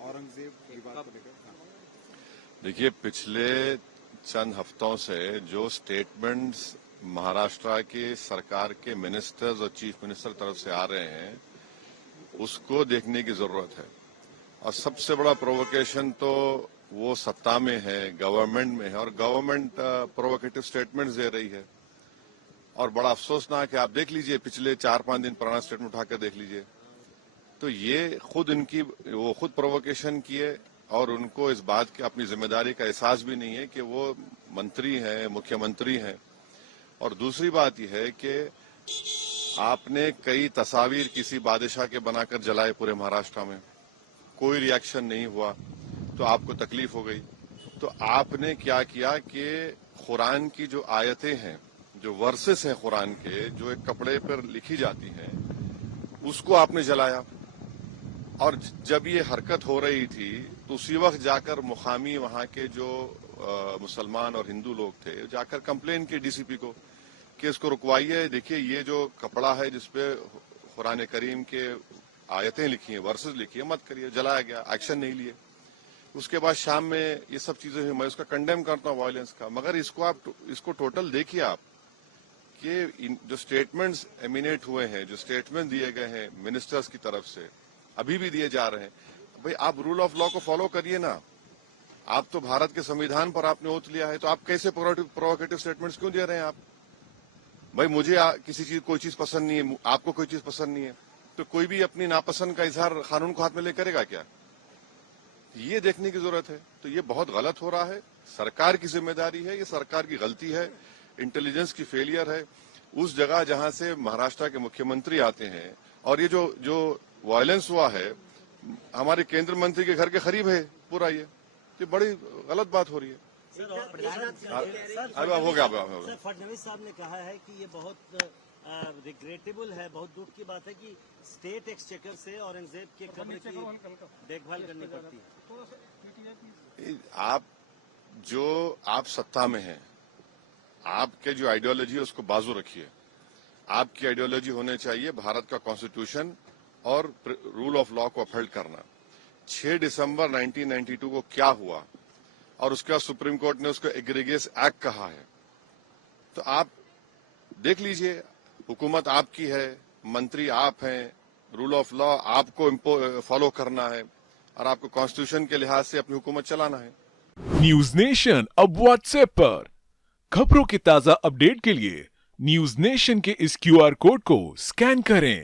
औरंगजेब विवाद को लेकर। देखिए, पिछले चंद हफ्तों से जो स्टेटमेंट्स महाराष्ट्र की सरकार के मिनिस्टर्स और चीफ मिनिस्टर तरफ से आ रहे हैं उसको देखने की जरूरत है। और सबसे बड़ा प्रोवोकेशन तो वो सत्ता में है, गवर्नमेंट में है, और गवर्नमेंट प्रोवोकेटिव स्टेटमेंट्स दे रही है। और बड़ा अफसोसनाक है, आप देख लीजिए पिछले 4-5 दिन पुराना स्टेटमेंट उठाकर देख लीजिए, तो ये वो खुद प्रोवोकेशन किए और उनको इस बात की अपनी जिम्मेदारी का एहसास भी नहीं है कि वो मंत्री हैं, मुख्यमंत्री हैं। और दूसरी बात यह है कि आपने कई तस्वीर किसी बादशाह के बनाकर जलाए पूरे महाराष्ट्र में, कोई रिएक्शन नहीं हुआ, तो आपको तकलीफ हो गई। तो आपने क्या किया कि कुरान की जो आयतें हैं, जो वर्सेस हैं कुरान के, जो एक कपड़े पर लिखी जाती हैं, उसको आपने जलाया। और जब ये हरकत हो रही थी तो उसी वक्त जाकर मुकामी वहां के जो मुसलमान और हिंदू लोग थे जाकर कंप्लेन की डीसीपी को कि इसको रुकवाइए। देखिए, ये जो कपड़ा है जिसपे कुरान करीम के आयतें लिखी हैं, वर्सेस लिखी है, मत करिए। जलाया गया, एक्शन नहीं लिए। उसके बाद शाम में ये सब चीजें हुई। मैं उसका कंडेम करता हूँ वायलेंस का, मगर इसको टोटल देखिए आप कि जो स्टेटमेंट्स एमिनेट हुए हैं, जो स्टेटमेंट दिए गए हैं मिनिस्टर्स की तरफ से, अभी भी दिए जा रहे हैं। भाई, आप रूल ऑफ लॉ को फॉलो करिए ना। आप तो भारत के संविधान पर आपने ओथ लिया है, तो आप कैसे प्रोवोकेटिव स्टेटमेंट्स क्यों दे रहे हैं आप? भाई, मुझे किसी चीज कोई चीज पसंद नहीं है, आपको कोई चीज पसंद नहीं है, तो कोई भी अपनी नापसंद का इजहार कानून को हाथ में ले करेगा क्या? ये देखने की जरूरत है। तो ये बहुत गलत हो रहा है, सरकार की जिम्मेदारी है, ये सरकार की गलती है, इंटेलिजेंस की फेलियर है। उस जगह जहां से महाराष्ट्र के मुख्यमंत्री आते हैं, और ये जो वायलेंस हुआ है हमारे केंद्र मंत्री के घर के करीब है पूरा, ये बड़ी गलत बात हो रही है। अब हो गया। सर, फडणवीस साहब ने कहा है कि ये बहुत रिग्रेटेबल है, बहुत दुख की बात है कि स्टेट एक्सचेकर से औरंगजेब के कब्र की देखभाल करनी पड़ती है। आप सत्ता में हैं, आपके जो आइडियोलॉजी है उसको बाजू रखिए। आपकी आइडियोलॉजी होने चाहिए भारत का कॉन्स्टिट्यूशन और रूल ऑफ लॉ को अपहोल्ड करना। 6 दिसंबर 1992 को क्या हुआ, और उसके बाद सुप्रीम कोर्ट ने उसको एग्रीगेस एक्ट कहा है। तो आप देख लीजिए, हुकूमत आपकी है, मंत्री आप हैं, रूल ऑफ लॉ आपको फॉलो करना है, और आपको कॉन्स्टिट्यूशन के लिहाज से अपनी हुकूमत चलाना है। न्यूज नेशन अब व्हाट्सएप पर खबरों के ताजा अपडेट के लिए न्यूज नेशन के इस क्यूआर कोड को स्कैन करें